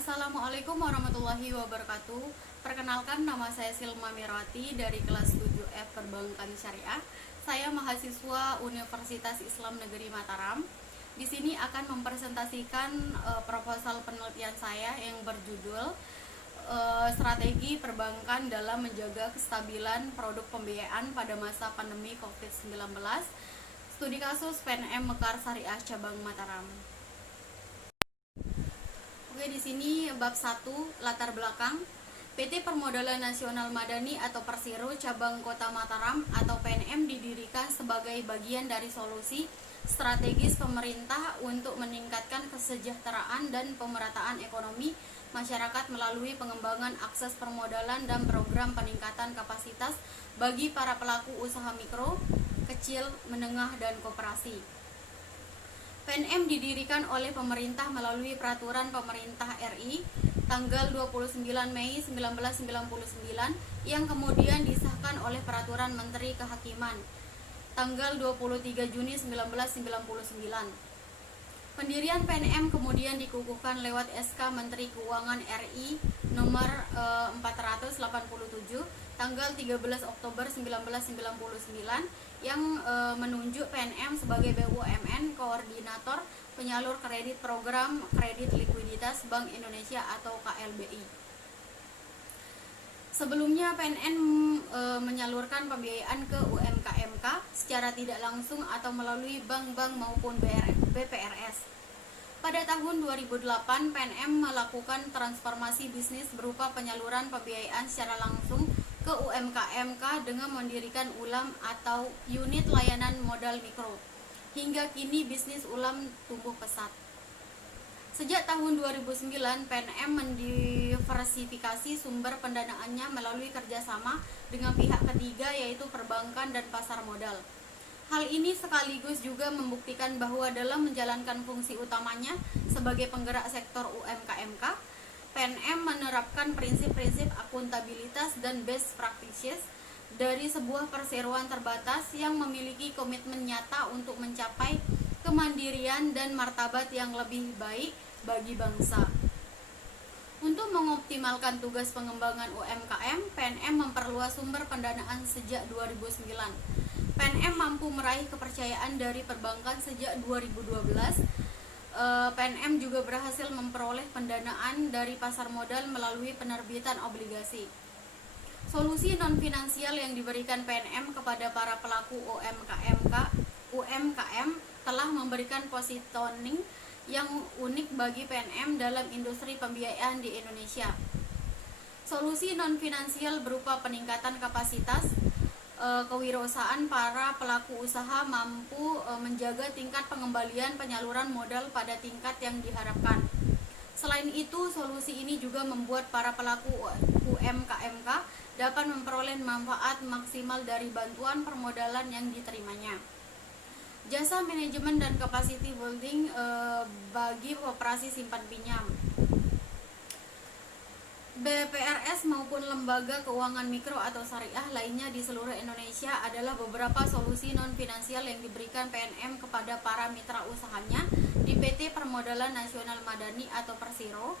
Assalamualaikum warahmatullahi wabarakatuh. Perkenalkan, nama saya Silma Mirwati dari kelas 7F Perbankan Syariah. Saya mahasiswa Universitas Islam Negeri Mataram. Di sini akan mempresentasikan proposal penelitian saya yang berjudul Strategi Perbankan dalam Menjaga Kestabilan Produk Pembiayaan pada Masa Pandemi COVID-19. Studi kasus PNM Mekar Syariah Cabang Mataram. Oke, di sini bab 1, latar belakang. PT Permodalan Nasional Madani atau Persero Cabang Kota Mataram atau PNM didirikan sebagai bagian dari solusi strategis pemerintah untuk meningkatkan kesejahteraan dan pemerataan ekonomi masyarakat melalui pengembangan akses permodalan dan program peningkatan kapasitas bagi para pelaku usaha mikro, kecil, menengah, dan koperasi. PNM didirikan oleh pemerintah melalui Peraturan Pemerintah RI tanggal 29 Mei 1999 yang kemudian disahkan oleh Peraturan Menteri Kehakiman tanggal 23 Juni 1999. Pendirian PNM kemudian dikukuhkan lewat SK Menteri Keuangan RI nomor 487 tanggal 13 Oktober 1999 yang menunjuk PNM sebagai BUMN koordinator penyalur kredit program kredit likuiditas Bank Indonesia atau KLBI. Sebelumnya PNM menyalurkan pembiayaan ke UMKM secara tidak langsung atau melalui bank-bank maupun BPRS. Pada tahun 2008, PNM melakukan transformasi bisnis berupa penyaluran pembiayaan secara langsung ke UMKM dengan mendirikan ULAM atau Unit Layanan Modal Mikro. Hingga kini bisnis ULAM tumbuh pesat. Sejak tahun 2009, PNM mendiversifikasi sumber pendanaannya melalui kerjasama dengan pihak ketiga yaitu perbankan dan pasar modal. Hal ini sekaligus juga membuktikan bahwa dalam menjalankan fungsi utamanya sebagai penggerak sektor UMKM, PNM menerapkan prinsip-prinsip akuntabilitas dan best practices dari sebuah perseroan terbatas yang memiliki komitmen nyata untuk mencapai kemandirian dan martabat yang lebih baik bagi bangsa. Untuk mengoptimalkan tugas pengembangan UMKM, PNM memperluas sumber pendanaan sejak 2009. PNM mampu meraih kepercayaan dari perbankan sejak 2012. PNM juga berhasil memperoleh pendanaan dari pasar modal melalui penerbitan obligasi. Solusi non-finansial yang diberikan PNM kepada para pelaku UMKM telah memberikan positioning yang unik bagi PNM dalam industri pembiayaan di Indonesia. Solusi non-finansial berupa peningkatan kapasitas kewirausahaan para pelaku usaha mampu menjaga tingkat pengembalian penyaluran modal pada tingkat yang diharapkan. Selain itu, solusi ini juga membuat para pelaku UMKM dapat memperoleh manfaat maksimal dari bantuan permodalan yang diterimanya. Jasa manajemen dan capacity building bagi operasi simpan pinjam. BPRS maupun lembaga keuangan mikro atau syariah lainnya di seluruh Indonesia adalah beberapa solusi non-finansial yang diberikan PNM kepada para mitra usahanya di PT Permodalan Nasional Madani atau Persero.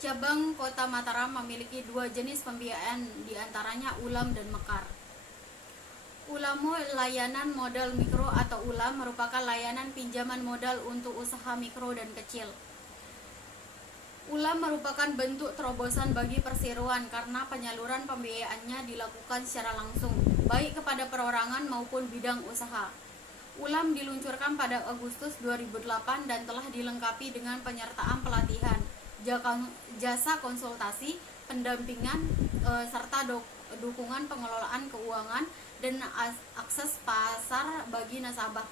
Cabang Kota Mataram memiliki dua jenis pembiayaan, diantaranya ULAM dan Mekar. ULAMO layanan modal mikro atau ULAM merupakan layanan pinjaman modal untuk usaha mikro dan kecil. ULAM merupakan bentuk terobosan bagi perseroan karena penyaluran pembiayaannya dilakukan secara langsung, baik kepada perorangan maupun bidang usaha. ULAM diluncurkan pada Agustus 2008 dan telah dilengkapi dengan penyertaan pelatihan, jasa konsultasi, pendampingan, serta dukungan pengelolaan keuangan dan akses pasar bagi nasabah.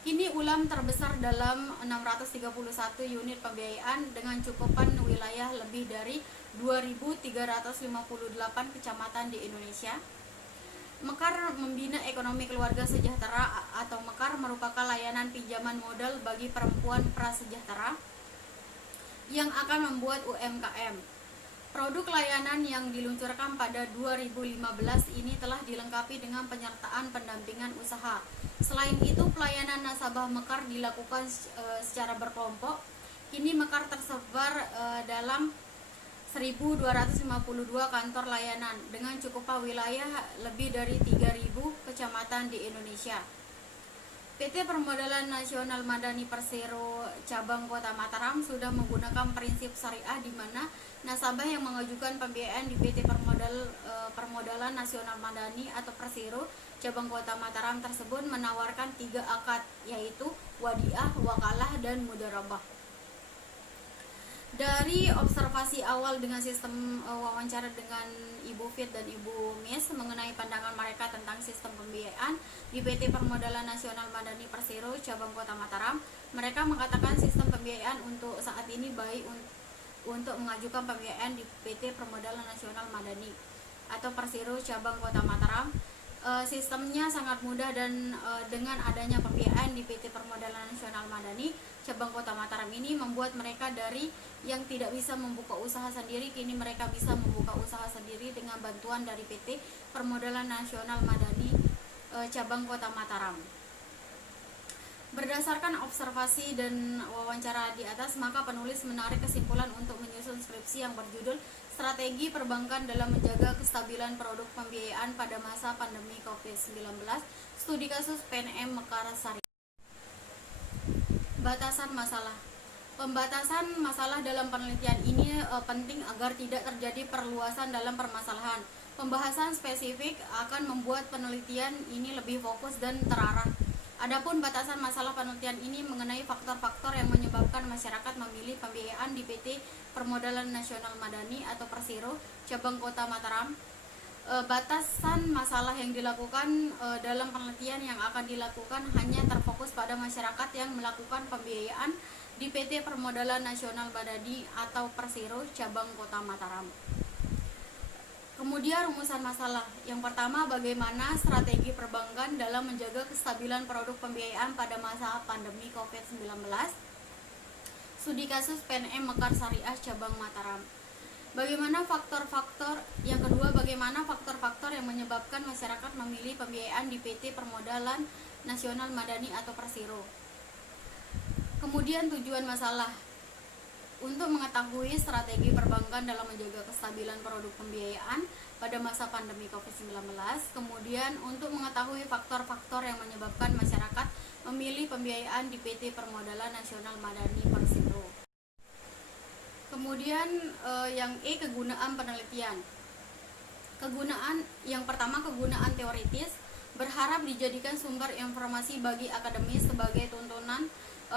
Kini ULAM terbesar dalam 631 unit pembiayaan dengan cukupan wilayah lebih dari 2.358 kecamatan di Indonesia. Mekar membina ekonomi keluarga sejahtera atau Mekar merupakan layanan pinjaman modal bagi perempuan prasejahtera yang akan membuat UMKM. Produk layanan yang diluncurkan pada 2015 ini telah dilengkapi dengan penyertaan pendampingan usaha. Selain itu, pelayanan nasabah Mekar dilakukan secara berkelompok. Kini Mekar tersebar dalam 1.252 kantor layanan dengan cukup wilayah lebih dari 3.000 kecamatan di Indonesia. PT Permodalan Nasional Madani Persero Cabang Kota Mataram sudah menggunakan prinsip syariah di mana nasabah yang mengajukan pembiayaan di PT Permodalan Nasional Madani atau Persero Cabang Kota Mataram tersebut menawarkan 3 akad, yaitu wadiah, wakalah, dan mudharabah. Dari observasi awal dengan sistem wawancara dengan Ibu Fit dan Ibu Mis mengenai pandangan mereka tentang sistem pembiayaan di PT Permodalan Nasional Madani Persero Cabang Kota Mataram, mereka mengatakan sistem pembiayaan untuk saat ini baik untuk mengajukan pembiayaan di PT Permodalan Nasional Madani atau Persero Cabang Kota Mataram. Sistemnya sangat mudah dan dengan adanya pembiayaan di PT Permodalan Nasional Madani Cabang Kota Mataram ini membuat mereka dari yang tidak bisa membuka usaha sendiri, kini mereka bisa membuka usaha sendiri dengan bantuan dari PT Permodalan Nasional Madani Cabang Kota Mataram. Berdasarkan observasi dan wawancara di atas, maka penulis menarik kesimpulan untuk menyusun skripsi yang berjudul Strategi Perbankan dalam Menjaga Kestabilan Produk Pembiayaan pada Masa Pandemi COVID-19, Studi Kasus PNM Mekar Syariah. Batasan masalah. Pembatasan masalah dalam penelitian ini penting agar tidak terjadi perluasan dalam permasalahan. Pembahasan spesifik akan membuat penelitian ini lebih fokus dan terarah. Adapun batasan masalah penelitian ini mengenai faktor-faktor yang menyebabkan masyarakat memilih pembiayaan di PT Permodalan Nasional Madani atau Persero Cabang Kota Mataram. Batasan masalah yang dilakukan dalam penelitian yang akan dilakukan hanya terfokus pada masyarakat yang melakukan pembiayaan di PT Permodalan Nasional Madani atau Persero Cabang Kota Mataram. Kemudian rumusan masalah. Yang pertama, bagaimana strategi perbankan dalam menjaga kestabilan produk pembiayaan pada masa pandemi COVID-19. Studi kasus PNM Mekar Syariah Cabang Mataram. Bagaimana faktor-faktor. Yang kedua, bagaimana faktor-faktor yang menyebabkan masyarakat memilih pembiayaan di PT Permodalan Nasional Madani atau Persero. Kemudian tujuan masalah. Untuk mengetahui strategi perbankan dalam menjaga kestabilan produk pembiayaan pada masa pandemi COVID-19, kemudian untuk mengetahui faktor-faktor yang menyebabkan masyarakat memilih pembiayaan di PT Permodalan Nasional Madani Persero. Kemudian yang kegunaan penelitian. Kegunaan yang pertama, kegunaan teoritis, berharap dijadikan sumber informasi bagi akademis sebagai tuntunan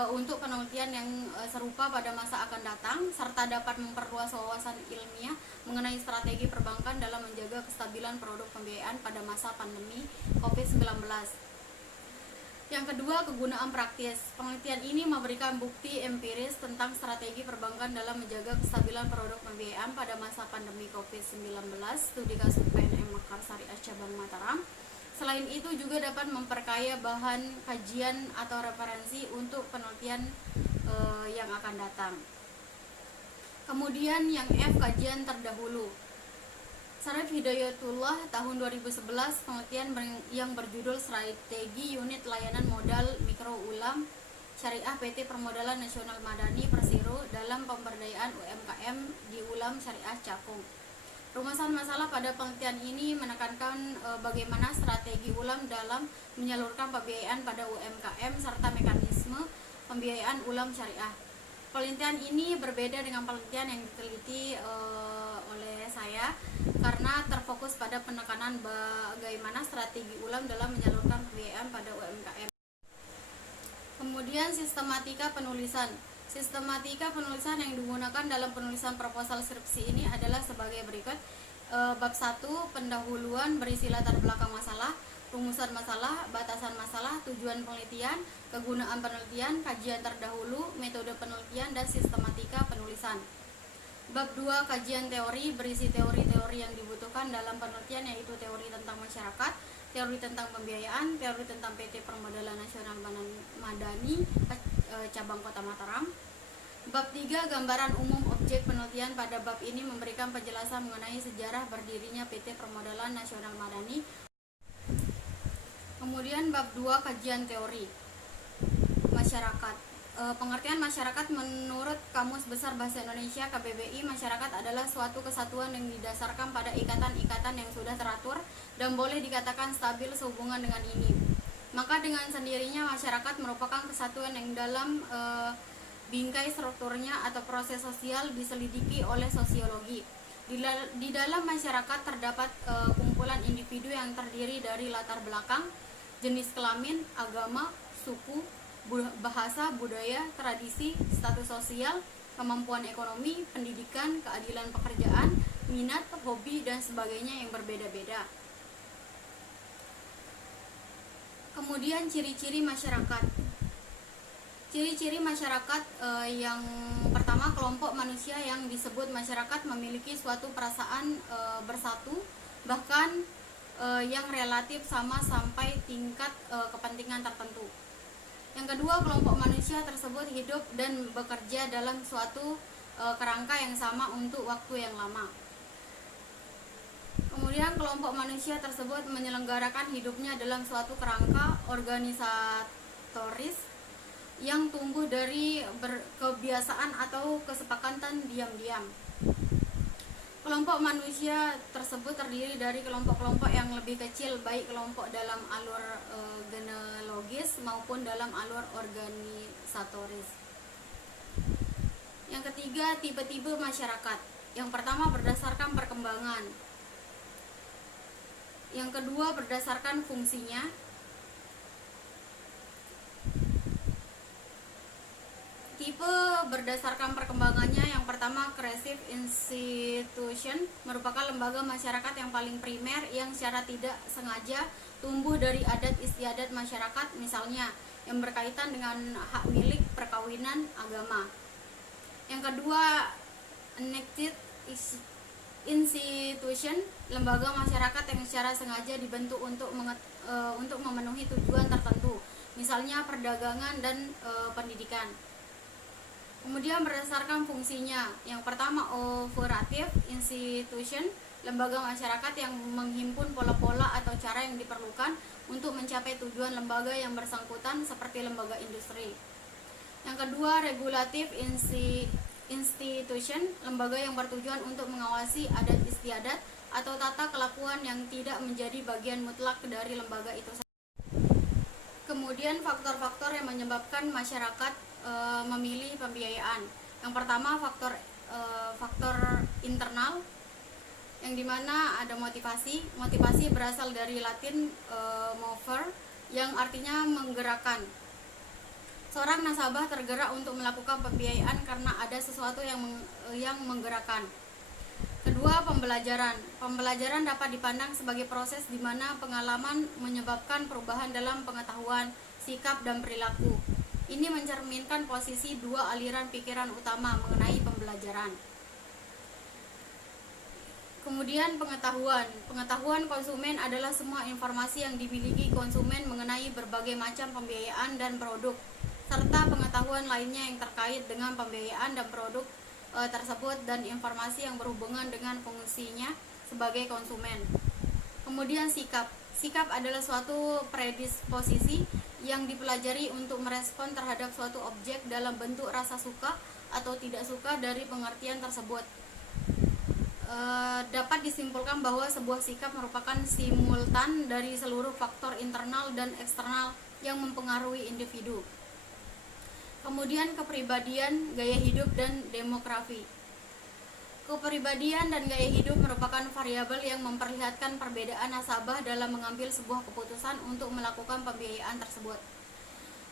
untuk penelitian yang serupa pada masa akan datang, serta dapat memperluas wawasan ilmiah mengenai strategi perbankan dalam menjaga kestabilan produk pembiayaan pada masa pandemi COVID-19. Yang kedua, kegunaan praktis. Penelitian ini memberikan bukti empiris tentang strategi perbankan dalam menjaga kestabilan produk pembiayaan pada masa pandemi COVID-19, studi kasus PNM Mekar Syariah Cabang Mataram. Selain itu juga dapat memperkaya bahan kajian atau referensi untuk penelitian yang akan datang. Kemudian yang F, kajian terdahulu. Sarif Hidayatullah tahun 2011, penelitian yang berjudul Strategi Unit Layanan Modal Mikro Ulam Syariah PT Permodalan Nasional Madani Persero dalam Pemberdayaan UMKM di Ulam Syariah Cakung. Rumusan masalah pada penelitian ini menekankan bagaimana strategi ulam dalam menyalurkan pembiayaan pada UMKM serta mekanisme pembiayaan ulam syariah. Penelitian ini berbeda dengan penelitian yang diteliti oleh saya karena terfokus pada penekanan bagaimana strategi ulam dalam menyalurkan pembiayaan pada UMKM. Kemudian sistematika penulisan. Sistematika penulisan yang digunakan dalam penulisan proposal skripsi ini adalah sebagai berikut. Bab 1, pendahuluan berisi latar belakang masalah, rumusan masalah, batasan masalah, tujuan penelitian, kegunaan penelitian, kajian terdahulu, metode penelitian, dan sistematika penulisan. Bab 2, kajian teori berisi teori-teori yang dibutuhkan dalam penelitian, yaitu teori tentang masyarakat, teori tentang pembiayaan, teori tentang PT Permodalan Nasional Madani Cabang Kota Mataram. Bab 3, gambaran umum objek penelitian. Pada bab ini memberikan penjelasan mengenai sejarah berdirinya PT Permodalan Nasional Madani. Kemudian bab 2, kajian teori masyarakat. Pengertian masyarakat menurut Kamus Besar Bahasa Indonesia KBBI, masyarakat adalah suatu kesatuan yang didasarkan pada ikatan-ikatan yang sudah teratur dan boleh dikatakan stabil sehubungan dengan ini. Maka dengan sendirinya masyarakat merupakan kesatuan yang dalam bingkai strukturnya atau proses sosial diselidiki oleh sosiologi. Di dalam masyarakat terdapat kumpulan individu yang terdiri dari latar belakang, jenis kelamin, agama, suku, bahasa, budaya, tradisi, status sosial, kemampuan ekonomi, pendidikan, keadilan pekerjaan, minat, hobi, dan sebagainya yang berbeda-beda. Kemudian ciri-ciri masyarakat. Ciri-ciri masyarakat yang pertama, kelompok manusia yang disebut masyarakat memiliki suatu perasaan bersatu, bahkan yang relatif sama sampai tingkat kepentingan tertentu. Yang kedua, kelompok manusia tersebut hidup dan bekerja dalam suatu kerangka yang sama untuk waktu yang lama. Kemudian kelompok manusia tersebut menyelenggarakan hidupnya dalam suatu kerangka organisatoris yang tumbuh dari kebiasaan atau kesepakatan diam-diam. Kelompok manusia tersebut terdiri dari kelompok-kelompok yang lebih kecil, baik kelompok dalam alur genealogis maupun dalam alur organisatoris. Yang ketiga, tipe-tipe masyarakat. Yang pertama, berdasarkan perkembangan. Yang kedua, berdasarkan fungsinya. Tipe berdasarkan perkembangannya, yang pertama, coercive institution, merupakan lembaga masyarakat yang paling primer yang secara tidak sengaja tumbuh dari adat istiadat masyarakat, misalnya yang berkaitan dengan hak milik, perkawinan, agama. Yang kedua, enacted institution, lembaga masyarakat yang secara sengaja dibentuk untuk memenuhi tujuan tertentu, misalnya perdagangan dan pendidikan. Kemudian berdasarkan fungsinya, yang pertama, operative institution, lembaga masyarakat yang menghimpun pola-pola atau cara yang diperlukan untuk mencapai tujuan lembaga yang bersangkutan, seperti lembaga industri. Yang kedua, regulative institution, lembaga yang bertujuan untuk mengawasi adat istiadat atau tata kelakuan yang tidak menjadi bagian mutlak dari lembaga itu. Kemudian faktor-faktor yang menyebabkan masyarakat memilih pembiayaan. Yang pertama, faktor internal, yang dimana ada motivasi. Motivasi berasal dari Latin mover, yang artinya menggerakkan. Seorang nasabah tergerak untuk melakukan pembiayaan karena ada sesuatu yang menggerakkan. Kedua, pembelajaran. Pembelajaran dapat dipandang sebagai proses di mana pengalaman menyebabkan perubahan dalam pengetahuan, sikap, dan perilaku. Ini mencerminkan posisi dua aliran pikiran utama mengenai pembelajaran. Kemudian pengetahuan. Pengetahuan konsumen adalah semua informasi yang dimiliki konsumen mengenai berbagai macam pembiayaan dan produk, serta pengetahuan lainnya yang terkait dengan pembiayaan dan produk tersebut, dan informasi yang berhubungan dengan fungsinya sebagai konsumen. Kemudian sikap. Sikap adalah suatu predisposisi yang dipelajari untuk merespon terhadap suatu objek dalam bentuk rasa suka atau tidak suka dari pengertian tersebut. Dapat disimpulkan bahwa sebuah sikap merupakan simultan dari seluruh faktor internal dan eksternal yang mempengaruhi individu. Kemudian kepribadian, gaya hidup, dan demografi. Kepribadian dan gaya hidup merupakan variabel yang memperlihatkan perbedaan nasabah dalam mengambil sebuah keputusan untuk melakukan pembiayaan tersebut.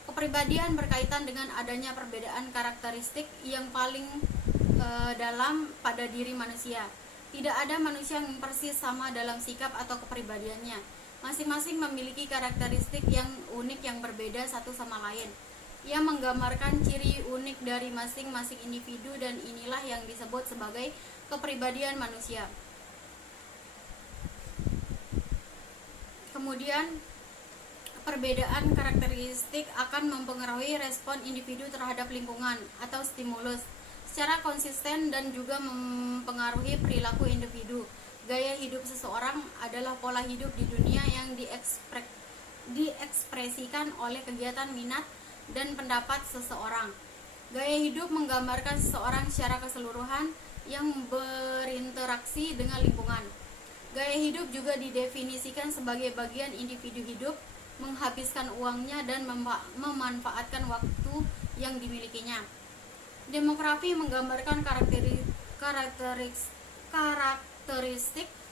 Kepribadian berkaitan dengan adanya perbedaan karakteristik yang paling dalam pada diri manusia. Tidak ada manusia yang persis sama dalam sikap atau kepribadiannya. Masing-masing memiliki karakteristik yang unik yang berbeda satu sama lain. Ia menggambarkan ciri unik dari masing-masing individu, dan inilah yang disebut sebagai kepribadian manusia. Kemudian, perbedaan karakteristik akan mempengaruhi respon individu terhadap lingkungan atau stimulus secara konsisten dan juga mempengaruhi perilaku individu. Gaya hidup seseorang adalah pola hidup di dunia yang diekspresikan oleh kegiatan, minat, dan pendapat seseorang. Gaya hidup menggambarkan seseorang secara keseluruhan yang berinteraksi dengan lingkungan. Gaya hidup juga didefinisikan sebagai bagian individu hidup, menghabiskan uangnya dan memanfaatkan waktu yang dimilikinya. Demografi menggambarkan karakteristik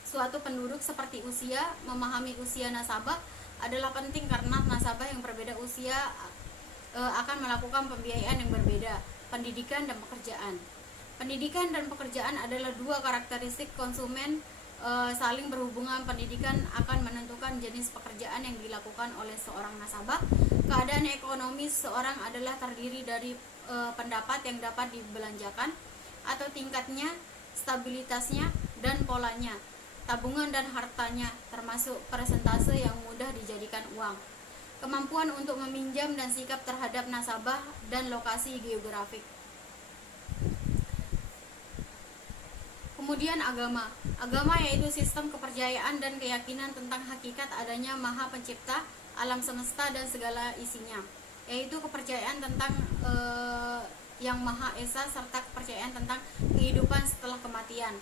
suatu penduduk seperti usia. Memahami usia nasabah adalah penting karena nasabah yang berbeda usia akan melakukan pembiayaan yang berbeda. Pendidikan dan pekerjaan. Pendidikan dan pekerjaan adalah dua karakteristik konsumen saling berhubungan. Pendidikan akan menentukan jenis pekerjaan yang dilakukan oleh seorang nasabah. Keadaan ekonomi seseorang adalah terdiri dari pendapat yang dapat dibelanjakan atau tingkatnya, stabilitasnya, dan polanya, tabungan dan hartanya, termasuk persentase yang mudah dijadikan uang. Kemampuan untuk meminjam dan sikap terhadap nasabah dan lokasi geografik. Kemudian agama. Agama yaitu sistem kepercayaan dan keyakinan tentang hakikat adanya Maha Pencipta alam semesta dan segala isinya, yaitu kepercayaan tentang Yang Maha Esa serta kepercayaan tentang kehidupan setelah kematian.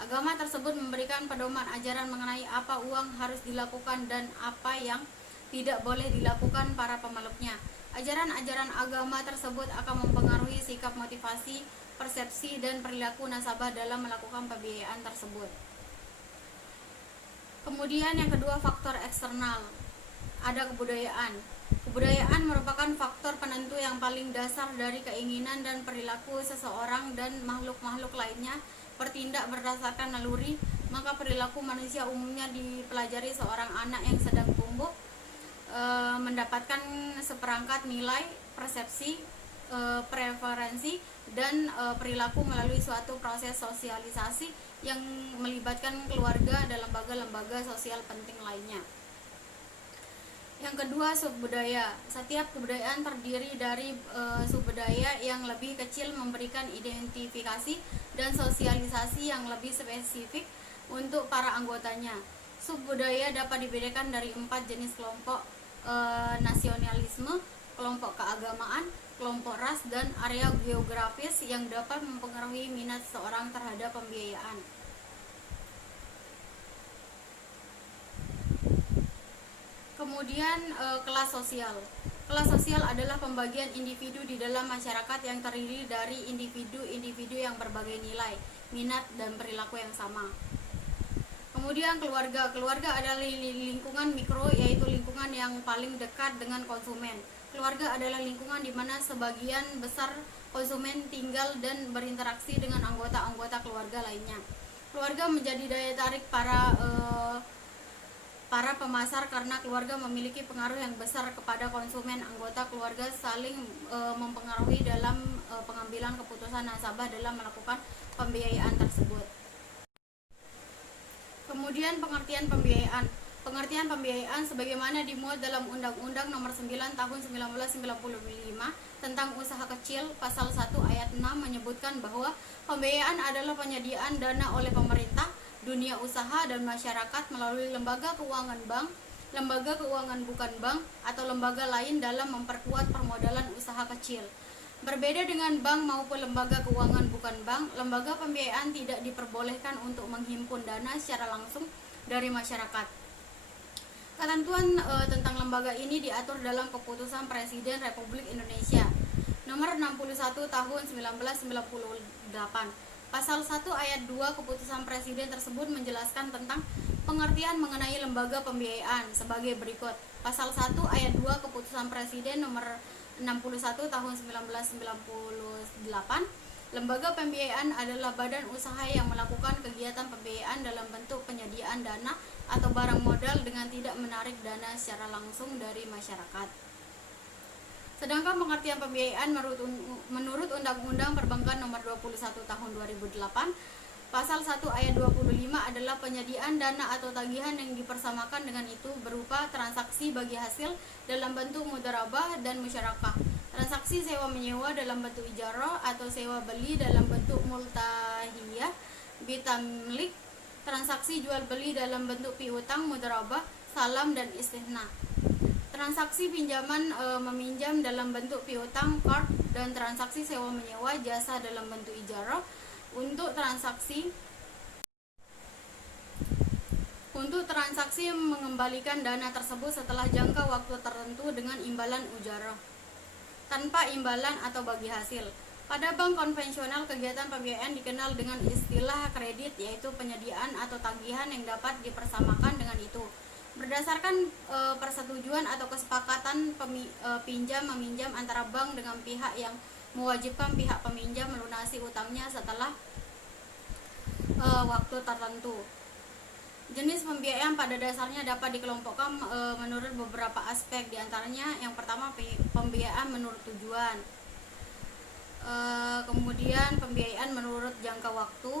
Agama tersebut memberikan pedoman ajaran mengenai apa uang harus dilakukan dan apa yang tidak boleh dilakukan para pemeluknya. Ajaran-ajaran agama tersebut akan mempengaruhi sikap, motivasi, persepsi, dan perilaku nasabah dalam melakukan pembiayaan tersebut. Kemudian yang kedua, faktor eksternal. Ada kebudayaan. Kebudayaan merupakan faktor penentu yang paling dasar dari keinginan dan perilaku seseorang dan makhluk-makhluk lainnya bertindak berdasarkan naluri. Maka perilaku manusia umumnya dipelajari seorang anak yang sedang tumbuh, mendapatkan seperangkat nilai, persepsi, preferensi, dan perilaku melalui suatu proses sosialisasi yang melibatkan keluarga dan lembaga-lembaga sosial penting lainnya. Yang kedua, subbudaya. Setiap kebudayaan terdiri dari subbudaya yang lebih kecil, memberikan identifikasi dan sosialisasi yang lebih spesifik untuk para anggotanya. Subbudaya dapat dibedakan dari 4 jenis kelompok: nasionalisme, kelompok keagamaan, kelompok ras, dan area geografis yang dapat mempengaruhi minat seorang terhadap pembiayaan. Kemudian kelas sosial. Kelas sosial adalah pembagian individu di dalam masyarakat yang terdiri dari individu-individu yang berbagai nilai, minat, dan perilaku yang sama. Kemudian keluarga. Keluarga adalah lingkungan mikro, yaitu lingkungan yang paling dekat dengan konsumen. Keluarga adalah lingkungan di mana sebagian besar konsumen tinggal dan berinteraksi dengan anggota-anggota keluarga lainnya. Keluarga menjadi daya tarik para pemasar karena keluarga memiliki pengaruh yang besar kepada konsumen. Anggota keluarga saling mempengaruhi dalam pengambilan keputusan nasabah dalam melakukan pembiayaan tersebut. Kemudian pengertian pembiayaan. Pengertian pembiayaan sebagaimana dimuat dalam Undang-Undang Nomor 9 Tahun 1995 tentang usaha kecil, pasal 1 ayat 6 menyebutkan bahwa pembiayaan adalah penyediaan dana oleh pemerintah, dunia usaha, dan masyarakat melalui lembaga keuangan bank, lembaga keuangan bukan bank, atau lembaga lain dalam memperkuat permodalan usaha kecil. Berbeda dengan bank maupun lembaga keuangan bukan bank, lembaga pembiayaan tidak diperbolehkan untuk menghimpun dana secara langsung dari masyarakat. Ketentuan tentang lembaga ini diatur dalam Keputusan Presiden Republik Indonesia Nomor 61 Tahun 1998. Pasal 1 ayat 2 Keputusan Presiden tersebut menjelaskan tentang pengertian mengenai lembaga pembiayaan sebagai berikut. Pasal 1 ayat 2 Keputusan Presiden Nomor 61 Tahun 1998, lembaga pembiayaan adalah badan usaha yang melakukan kegiatan pembiayaan dalam bentuk penyediaan dana atau barang modal dengan tidak menarik dana secara langsung dari masyarakat. Sedangkan pengertian pembiayaan menurut Undang-Undang Perbankan Nomor 21 Tahun 2008, Pasal 1 ayat 25 adalah penyediaan dana atau tagihan yang dipersamakan dengan itu berupa transaksi bagi hasil dalam bentuk mudharabah dan musyarakah, transaksi sewa menyewa dalam bentuk ijarah atau sewa beli dalam bentuk multahiyah bitamlik, transaksi jual beli dalam bentuk piutang, mudharabah, salam, dan istihna. Transaksi pinjaman meminjam dalam bentuk piutang, card, dan transaksi sewa menyewa jasa dalam bentuk ijarah. Untuk transaksi mengembalikan dana tersebut setelah jangka waktu tertentu dengan imbalan ujarah tanpa imbalan atau bagi hasil. Pada bank konvensional, kegiatan pembiayaan dikenal dengan istilah kredit, yaitu penyediaan atau tagihan yang dapat dipersamakan dengan itu berdasarkan persetujuan atau kesepakatan pinjam meminjam antara bank dengan pihak yang mewajibkan pihak peminjam melunasi utangnya setelah waktu tertentu. Jenis pembiayaan pada dasarnya dapat dikelompokkan menurut beberapa aspek, diantaranya yang pertama pembiayaan menurut tujuan, kemudian pembiayaan menurut jangka waktu,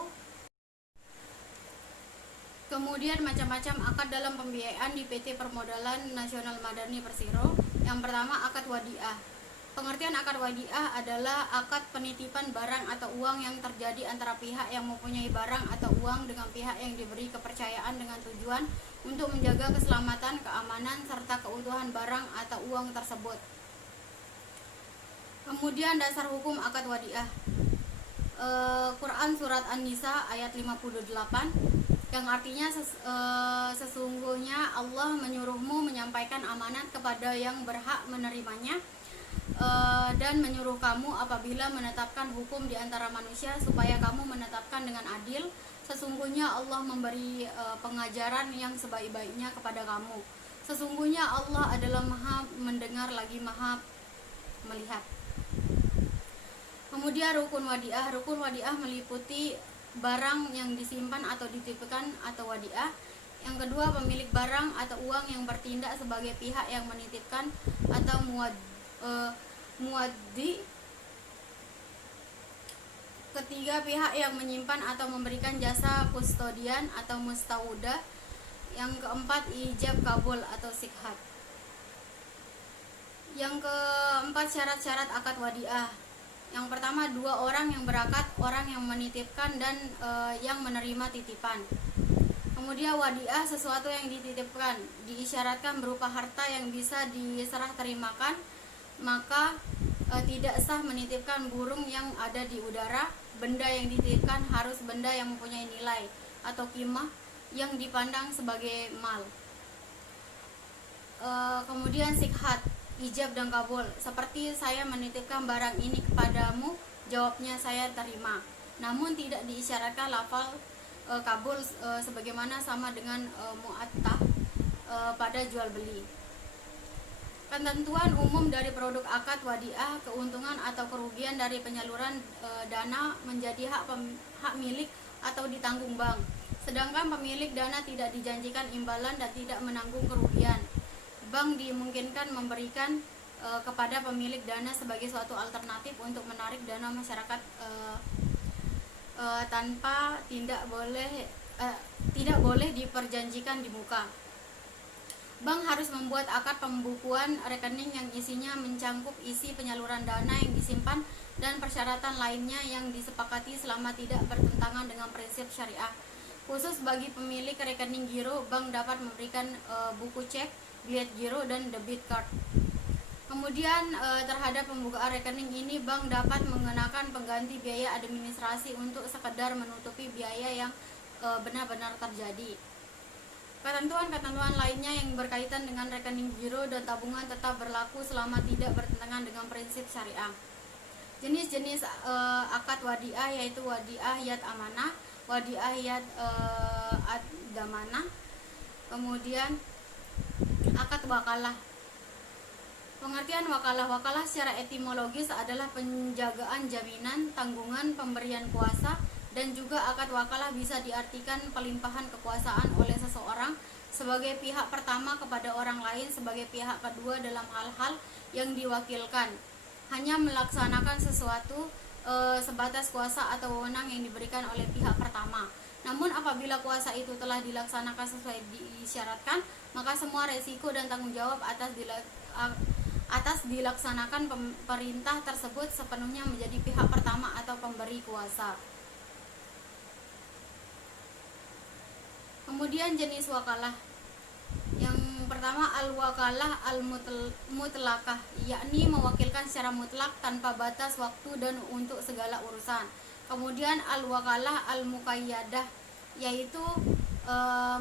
kemudian macam-macam akad dalam pembiayaan di PT Permodalan Nasional Madani Persero. Yang pertama, akad wadiah. Pengertian akad wadiah adalah akad penitipan barang atau uang yang terjadi antara pihak yang mempunyai barang atau uang dengan pihak yang diberi kepercayaan dengan tujuan untuk menjaga keselamatan, keamanan, serta keutuhan barang atau uang tersebut. Kemudian dasar hukum akad wadiah. Quran Surat An-Nisa ayat 58, yang artinya sesungguhnya Allah menyuruhmu menyampaikan amanat kepada yang berhak menerimanya, dan menyuruh kamu apabila menetapkan hukum di antara manusia supaya kamu menetapkan dengan adil. Sesungguhnya Allah memberi pengajaran yang sebaik-baiknya kepada kamu. Sesungguhnya Allah adalah Maha mendengar lagi Maha melihat. Kemudian rukun wadiah. Rukun wadiah meliputi barang yang disimpan atau dititipkan atau wadiah. Yang kedua, pemilik barang atau uang yang bertindak sebagai pihak yang menitipkan atau muaddi. Ketiga, pihak yang menyimpan atau memberikan jasa kustodian atau mustauda. Yang keempat, ijab kabul atau sikhat. Yang keempat, syarat-syarat akad wadiah. Yang pertama, dua orang yang berakad, orang yang menitipkan dan yang menerima titipan. Kemudian wadiah, sesuatu yang dititipkan, diisyaratkan berupa harta yang bisa diserah terimakan, maka tidak sah menitipkan burung yang ada di udara. Benda yang dititipkan harus benda yang mempunyai nilai atau qimah yang dipandang sebagai mal. Kemudian sikhat, ijab dan kabul, seperti saya menitipkan barang ini kepadamu, jawabnya saya terima, namun tidak diisyaratkan lafal kabul sebagaimana sama dengan mu'attah pada jual beli. Ketentuan umum dari produk akad wadiah, keuntungan atau kerugian dari penyaluran dana menjadi hak milik atau ditanggung bank, sedangkan pemilik dana tidak dijanjikan imbalan dan tidak menanggung kerugian. Bank dimungkinkan memberikan kepada pemilik dana sebagai suatu alternatif untuk menarik dana masyarakat tanpa tidak boleh diperjanjikan di muka. Bank harus membuat akad pembukuan rekening yang isinya mencangkup isi penyaluran dana yang disimpan dan persyaratan lainnya yang disepakati selama tidak bertentangan dengan prinsip syariah. Khusus bagi pemilik rekening giro, bank dapat memberikan buku cek, bilet giro, dan debit card. Kemudian terhadap pembukaan rekening ini, bank dapat mengenakan pengganti biaya administrasi untuk sekedar menutupi biaya yang benar-benar terjadi. Ketentuan-ketentuan lainnya yang berkaitan dengan rekening giro dan tabungan tetap berlaku selama tidak bertentangan dengan prinsip syariah. Jenis-jenis akad wadiah yaitu wadiah yad amanah, wadiah yad ad-damanah, kemudian akad wakalah. Pengertian wakalah. Wakalah secara etimologis adalah penjagaan jaminan, tanggungan, pemberian kuasa, dan juga akad wakalah bisa diartikan pelimpahan kekuasaan oleh seseorang sebagai pihak pertama kepada orang lain sebagai pihak kedua dalam hal-hal yang diwakilkan, hanya melaksanakan sesuatu sebatas kuasa atau wewenang yang diberikan oleh pihak pertama. Namun apabila kuasa itu telah dilaksanakan sesuai disyaratkan, maka semua resiko dan tanggung jawab atas dilaksanakan perintah tersebut sepenuhnya menjadi pihak pertama atau pemberi kuasa. Kemudian jenis wakalah. Yang pertama al-wakalah al-mutlaqah, yakni mewakilkan secara mutlak tanpa batas waktu dan untuk segala urusan. Kemudian al-wakalah al-muqayyadah, yaitu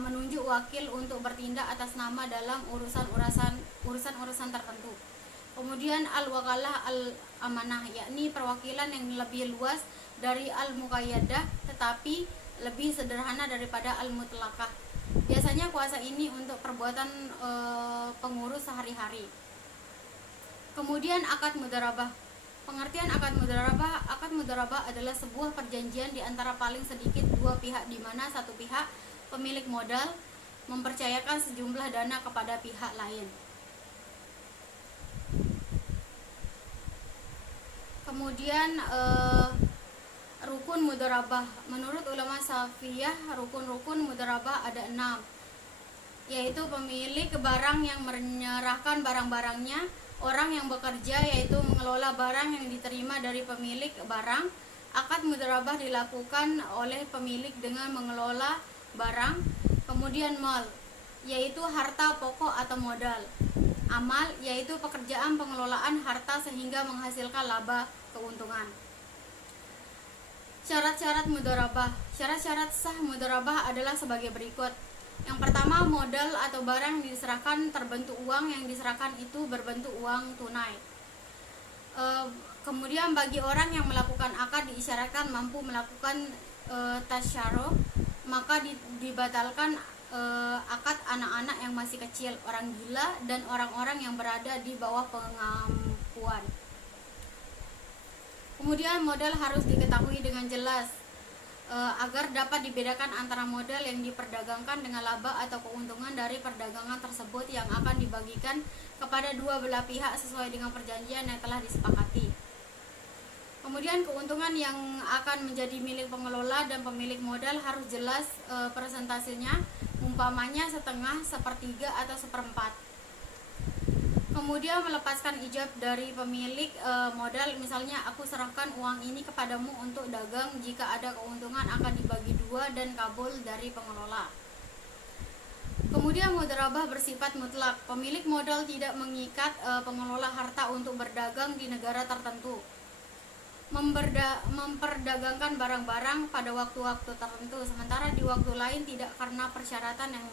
menunjuk wakil untuk bertindak atas nama dalam urusan-urusan tertentu. Kemudian al-wakalah al-amanah, yakni perwakilan yang lebih luas dari al-muqayyadah tetapi lebih sederhana daripada al-mutlaqah. Biasanya kuasa ini untuk perbuatan pengurus sehari-hari. Kemudian akad mudharabah. Pengertian akad mudharabah adalah sebuah perjanjian di antara paling sedikit dua pihak, di mana satu pihak, pemilik modal, mempercayakan sejumlah dana kepada pihak lain. Kemudian rukun mudharabah. Menurut ulama Safiyah, rukun mudharabah ada 6, yaitu pemilik barang yang menyerahkan barang-barangnya, orang yang bekerja yaitu mengelola barang yang diterima dari pemilik barang. Akad mudharabah dilakukan oleh pemilik dengan mengelola barang. Kemudian mal, yaitu harta pokok atau modal. Amal, yaitu pekerjaan pengelolaan harta sehingga menghasilkan laba keuntungan. Syarat-syarat mudharabah. Syarat-syarat sah mudharabah adalah sebagai berikut. Yang pertama, modal atau barang yang diserahkan terbentuk uang, yang diserahkan itu berbentuk uang tunai. Kemudian bagi orang yang melakukan akad diisyaratkan mampu melakukan tasyarruh, maka dibatalkan akad anak-anak yang masih kecil, orang gila, dan orang-orang yang berada di bawah pengampuan. Kemudian modal harus diketahui dengan jelas agar dapat dibedakan antara modal yang diperdagangkan dengan laba atau keuntungan dari perdagangan tersebut yang akan dibagikan kepada dua belah pihak sesuai dengan perjanjian yang telah disepakati. Kemudian keuntungan yang akan menjadi milik pengelola dan pemilik modal harus jelas persentasenya, umpamanya setengah, sepertiga, atau seperempat. Kemudian melepaskan ijab dari pemilik modal, misalnya aku serahkan uang ini kepadamu untuk dagang, jika ada keuntungan akan dibagi dua dan kabul dari pengelola. Kemudian mudharabah bersifat mutlak, pemilik modal tidak mengikat pengelola harta untuk berdagang di negara tertentu, memperdagangkan barang-barang pada waktu-waktu tertentu, sementara di waktu lain tidak, karena persyaratan yang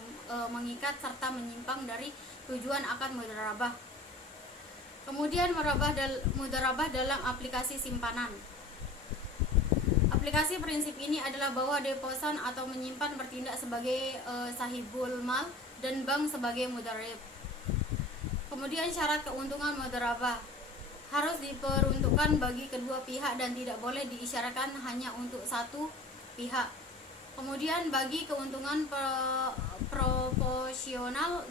mengikat serta menyimpang dari tujuan akad mudharabah. Kemudian mudharabah dalam aplikasi simpanan. Aplikasi prinsip ini adalah bahwa deposan atau menyimpan bertindak sebagai sahibul mal dan bank sebagai mudharib. Kemudian syarat keuntungan mudharabah harus diperuntukkan bagi kedua pihak dan tidak boleh diisyaratkan hanya untuk satu pihak. Kemudian bagi keuntungan proporsional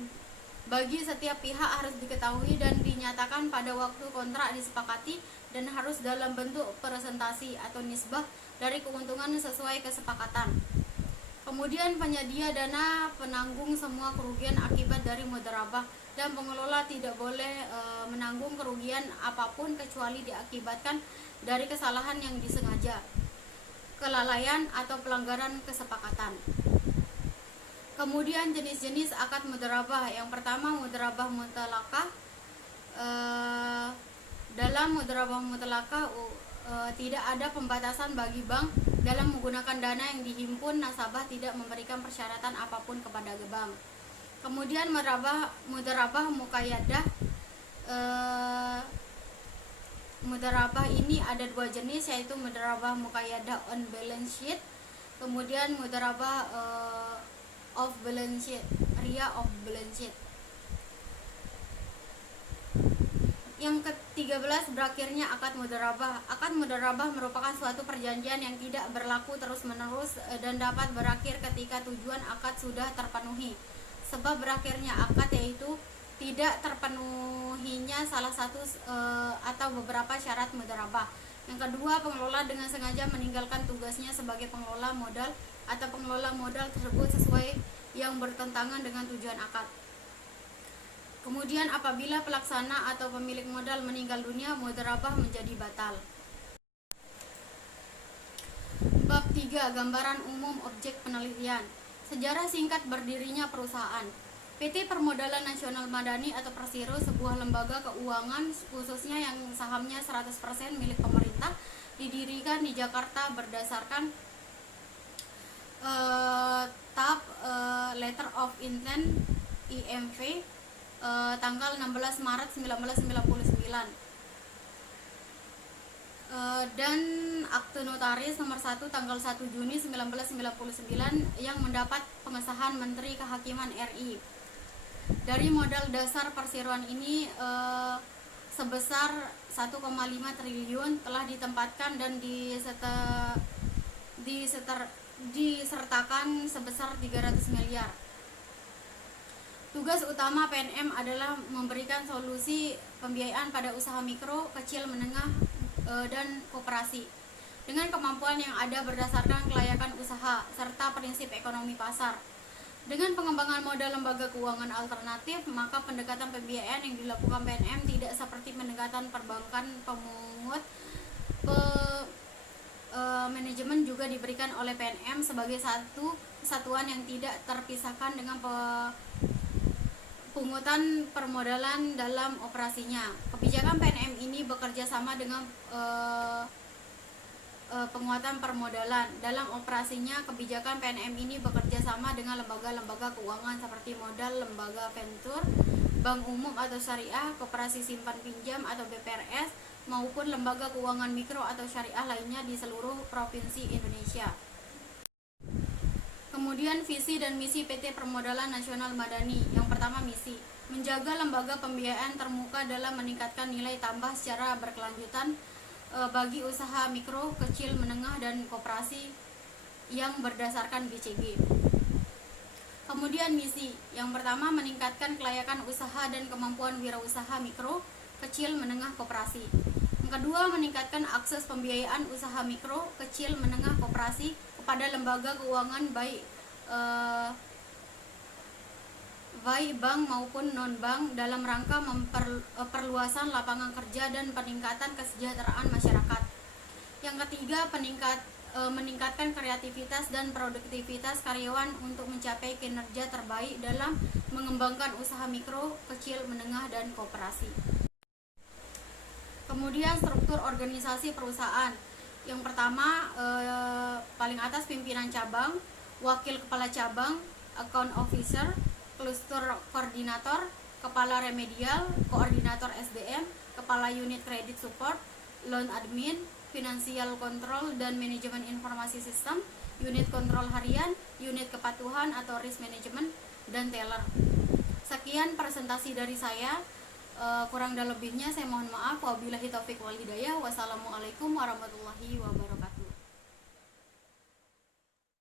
bagi setiap pihak harus diketahui dan dinyatakan pada waktu kontrak disepakati, dan harus dalam bentuk presentasi atau nisbah dari keuntungan sesuai kesepakatan. Kemudian penyedia dana penanggung semua kerugian akibat dari mudharabah, dan pengelola tidak boleh menanggung kerugian apapun kecuali diakibatkan dari kesalahan yang disengaja, kelalaian, atau pelanggaran kesepakatan. Kemudian jenis-jenis akad mudharabah. Yang pertama, mudharabah mutlaqah. Dalam mudharabah mutlaqah tidak ada pembatasan bagi bank dalam menggunakan dana yang dihimpun. Nasabah tidak memberikan persyaratan apapun kepada bank. Kemudian mudharabah muqayyadah. Mudharabah ini ada dua jenis, yaitu mudharabah muqayyadah on balance sheet, kemudian mudharabah off balance sheet, ria off balance sheet. Yang ke-13, berakhirnya akad mudharabah. Akad mudharabah merupakan suatu perjanjian yang tidak berlaku terus-menerus dan dapat berakhir ketika tujuan akad sudah terpenuhi. Sebab berakhirnya akad yaitu tidak terpenuhinya salah satu atau beberapa syarat mudharabah. Yang kedua, pengelola dengan sengaja meninggalkan tugasnya sebagai pengelola modal atau pengelola modal tersebut sesuai yang bertentangan dengan tujuan akad. Kemudian apabila pelaksana atau pemilik modal meninggal dunia, mudharabah menjadi batal. Bab 3. Gambaran umum objek penelitian. Sejarah singkat berdirinya perusahaan. PT Permodalan Nasional Madani atau Persero, sebuah lembaga keuangan khususnya yang sahamnya 100% milik pemerintah, didirikan di Jakarta berdasarkan TAP Letter of Intent IMV tanggal 16 Maret 1999 dan Akte Notaris nomor 1 tanggal 1 Juni 1999 yang mendapat pengesahan Menteri Kehakiman RI. Dari modal dasar perseroan ini sebesar 1,5 triliun telah ditempatkan dan disertakan sebesar 300 miliar. Tugas utama PNM adalah memberikan solusi pembiayaan pada usaha mikro, kecil, menengah, dan koperasi dengan kemampuan yang ada berdasarkan kelayakan usaha serta prinsip ekonomi pasar. Dengan pengembangan modal lembaga keuangan alternatif, maka pendekatan pembiayaan yang dilakukan PNM tidak seperti pendekatan perbankan pemungut. Manajemen juga diberikan oleh PNM sebagai satu kesatuan yang tidak terpisahkan dengan pungutan permodalan dalam operasinya. Kebijakan PNM ini bekerja sama dengan penguatan permodalan dalam operasinya. Kebijakan PNM ini bekerja sama dengan lembaga-lembaga keuangan seperti modal, lembaga venture, bank umum atau syariah, koperasi simpan pinjam atau BPRS, maupun lembaga keuangan mikro atau syariah lainnya di seluruh provinsi Indonesia. Kemudian visi dan misi PT Permodalan Nasional Madani. Yang pertama, misi: menjaga lembaga pembiayaan termuka dalam meningkatkan nilai tambah secara berkelanjutan bagi usaha mikro, kecil, menengah, dan koperasi yang berdasarkan BCG. Kemudian misi: yang pertama, meningkatkan kelayakan usaha dan kemampuan wirausaha mikro, kecil, menengah, koperasi. Yang kedua, meningkatkan akses pembiayaan usaha mikro, kecil, menengah, koperasi kepada lembaga keuangan baik bank maupun non-bank dalam rangka perluasan lapangan kerja dan peningkatan kesejahteraan masyarakat. Yang ketiga, meningkatkan kreativitas dan produktivitas karyawan untuk mencapai kinerja terbaik dalam mengembangkan usaha mikro, kecil, menengah, dan koperasi. Kemudian struktur organisasi perusahaan. Yang pertama, paling atas pimpinan cabang, wakil kepala cabang, account officer, cluster koordinator, kepala remedial, koordinator SDM, kepala unit credit support, loan admin, financial control dan manajemen informasi sistem, unit kontrol harian, unit kepatuhan atau risk management, dan teller. Sekian presentasi dari saya. Kurang dan lebihnya saya mohon maaf. Wabillahi taufik wal hidayah. Wassalamualaikum warahmatullahi wabarakatuh.